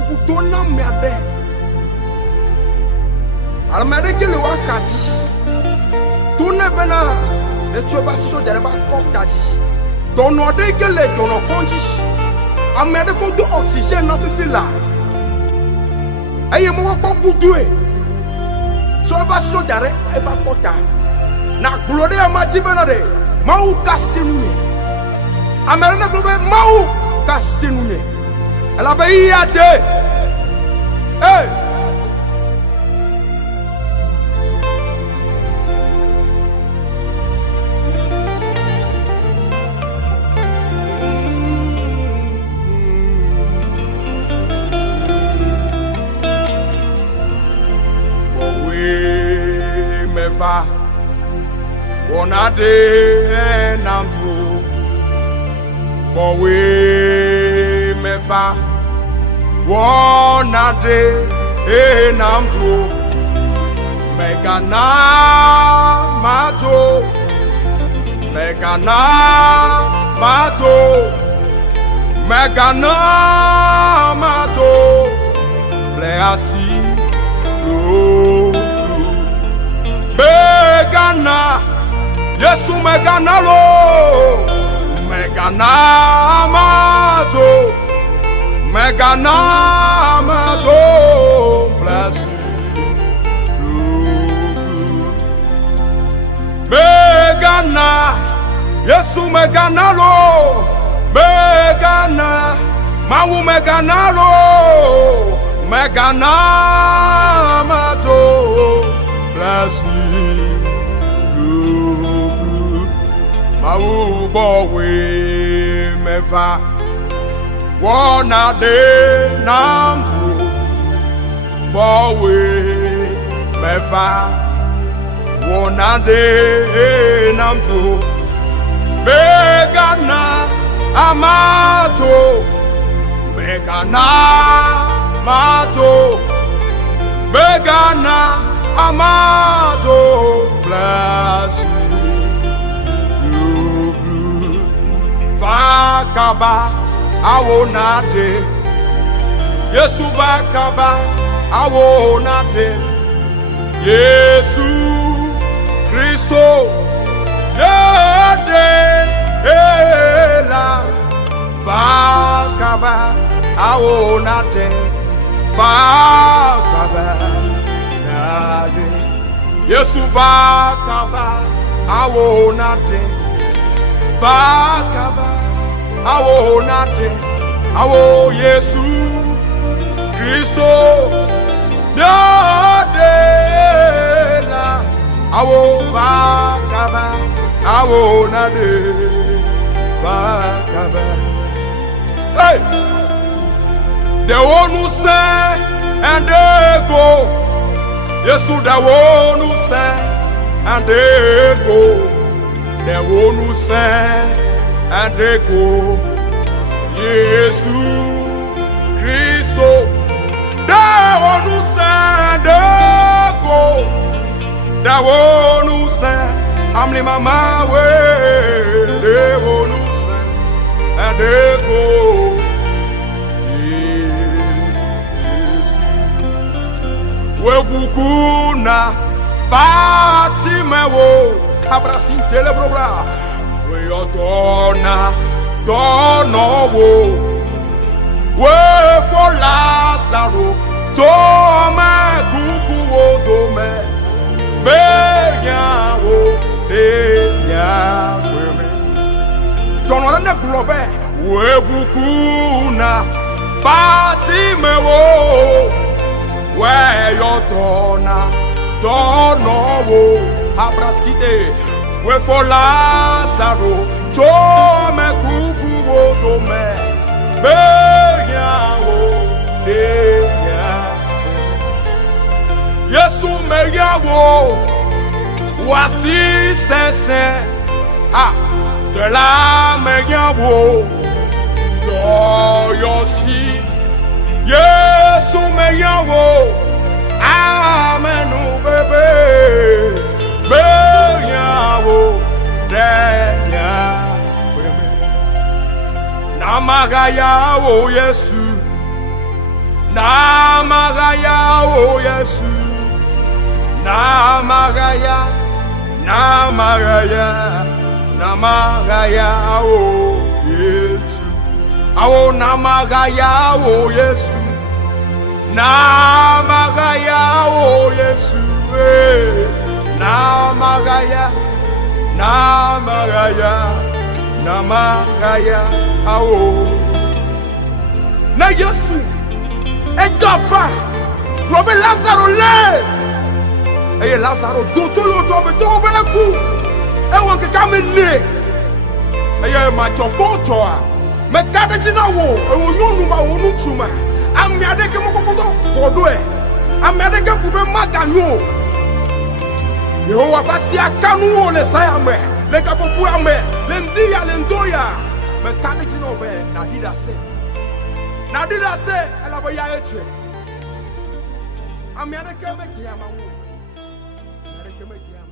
kuku dona merde. Almerde que le wakati. Tourne bena le choba si jo dereba kokati. Donode que le dono konji. Almerde ko do oxygène na fifi la. Aye mo wa pour doué. Choba si jo dere e ba kota. Na glode amati benade. Mau kasinune. Almerde globe mau kasinune. Elle a payé à deux. Hey! Oui, mais va. On a des namjou. Bon, oui, mais va. Wonade enamjo megana mato bleasi lo megana yesu megana lo megana mato megana mato blessed megana yesu megana lo megana mawu megana lo megana mato blessed mawu bowe meva Wana de namfu bowe mefa wana de namfu megana amato megana amato bless you fakaba awonade Yesu vakaba awonade Yesu Christo la vakaba awonade vakaba nade Yesu vakaba awonade vakaba awo nate awo Yesu Christo nade la awo vakaba awo nade vakaba hey the one who say and they go Yesu the one who say and they go the one who say and they go Yesu Christo the one who said they go the one who said I'm the mama way the one who said and they go Yesu we bukuna bati mewo kabrasin telebrobra Yo donna wo we for Lazaro to me kuku wo do me be ya wo de ya we me donna na globe we bukuna bati me wo we yo donna wo abraskite we for Lazaro to me kuku wo do me be ya wo de ya Yesu me ya wo wasi sense ah de la me ya wo do yo si Yesu me ya wo amen bebe be Namagaya wo Yesu Namagaya, oh Yesu. Namagaya, Namagaya, Namagaya, oh Yesu. Oh Namagaya, oh Yesu. Namagaya, oh Yesu. Namagaya, Namagaya, Namagaya, oh. Na Yesu, Egapa, Robert Lazaro le. Eye Lazaro doto yo do me do bele ku. E won ke ka me ne. Eye ma choboto a. Me ka de jina wo, e won yonu ma wonu tuma. Ami ade ke mo kokodo fodo e. Ami ade ke kube maganyo. Yehowa basi akanu wo le saya me. Le kapopu ame, le ndia le ndoya. Me ka de jina obe na dida se. Na dida se, ela bo ya eche. Ami ade ke me giama wo. Ade ke me giama.